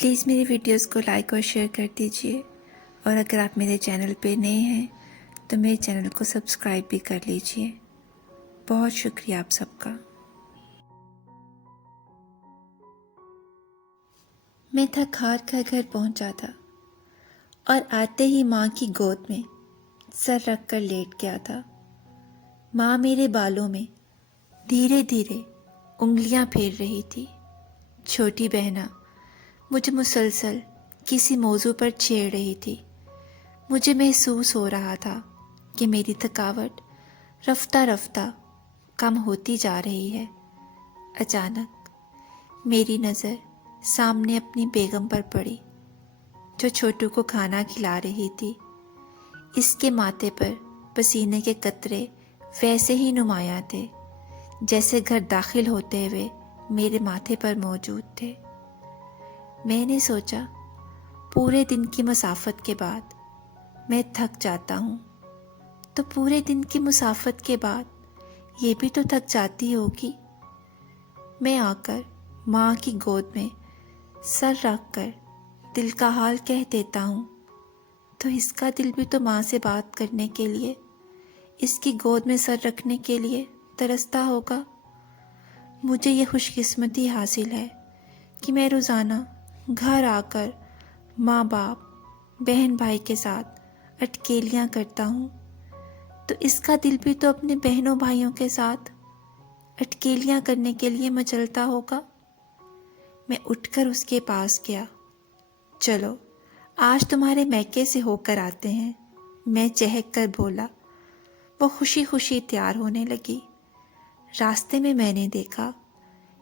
Please میری videos کو like اور شیئر کر دیجیے، اور اگر آپ میرے چینل پہ نئے ہیں تو میرے چینل کو سبسکرائب بھی کر لیجیے۔ بہت شکریہ آپ سب کا۔ میں تھک ہار کر گھر پہنچا تھا اور آتے ہی ماں کی گود میں سر رکھ کر لیٹ گیا تھا۔ ماں میرے بالوں میں دھیرے دھیرے انگلیاں پھیر رہی تھی۔ چھوٹی بہنا مجھے مسلسل کسی موضوع پر چھیڑ رہی تھی۔ مجھے محسوس ہو رہا تھا کہ میری تھکاوٹ رفتہ رفتہ کم ہوتی جا رہی ہے۔ اچانک میری نظر سامنے اپنی بیگم پر پڑی، جو چھوٹو کو کھانا کھلا رہی تھی۔ اس کے ماتھے پر پسینے کے قطرے ویسے ہی نمایاں تھے جیسے گھر داخل ہوتے ہوئے میرے ماتھے پر موجود تھے۔ میں نے سوچا، پورے دن کی مسافت کے بعد میں تھک جاتا ہوں، تو پورے دن کی مسافت کے بعد یہ بھی تو تھک جاتی ہوگی۔ میں آ کر ماں کی گود میں سر رکھ کر دل کا حال کہہ دیتا ہوں، تو اس کا دل بھی تو ماں سے بات کرنے کے لیے، اس کی گود میں سر رکھنے کے لیے ترستا ہوگا۔ مجھے یہ خوش قسمتی حاصل ہے کہ میں روزانہ گھر آ کر ماں باپ بہن بھائی کے ساتھ اٹکیلیاں کرتا ہوں، تو اس کا دل بھی تو اپنے بہنوں بھائیوں کے ساتھ اٹکیلیاں کرنے کے لیے مچلتا ہوگا۔ میں اٹھ کر اس کے پاس گیا۔ چلو آج تمہارے میکے سے ہو کر آتے ہیں، میں چہک کر بولا۔ وہ خوشی خوشی تیار ہونے لگی۔ راستے میں نے دیکھا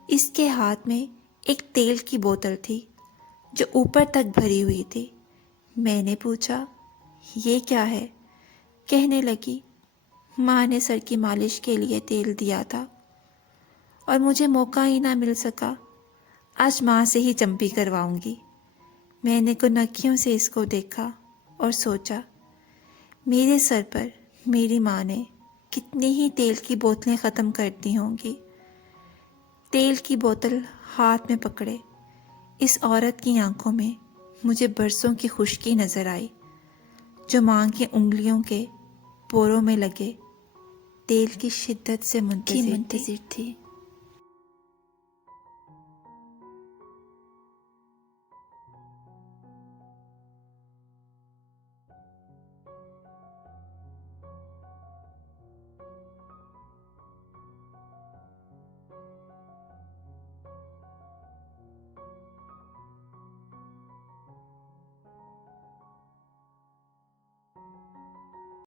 اس کے ہاتھ میں ایک تیل کی بوتل تھی جو اوپر تک بھری ہوئی تھی۔ میں نے پوچھا، یہ کیا ہے؟ کہنے لگی، ماں نے سر کی مالش کے لیے تیل دیا تھا اور مجھے موقع ہی نہ مل سکا، آج ماں سے ہی چمپی کرواؤں گی۔ میں نے گنکھیوں سے اس کو دیکھا اور سوچا، میرے سر پر میری ماں نے کتنی ہی تیل کی بوتلیں ختم کر دی ہوں گی۔ تیل کی بوتل ہاتھ میں پکڑے اس عورت کی آنکھوں میں مجھے برسوں کی خشکی نظر آئی، جو ماں کی انگلیوں کے پوروں میں لگے تیل کی شدت سے منتظر تھی۔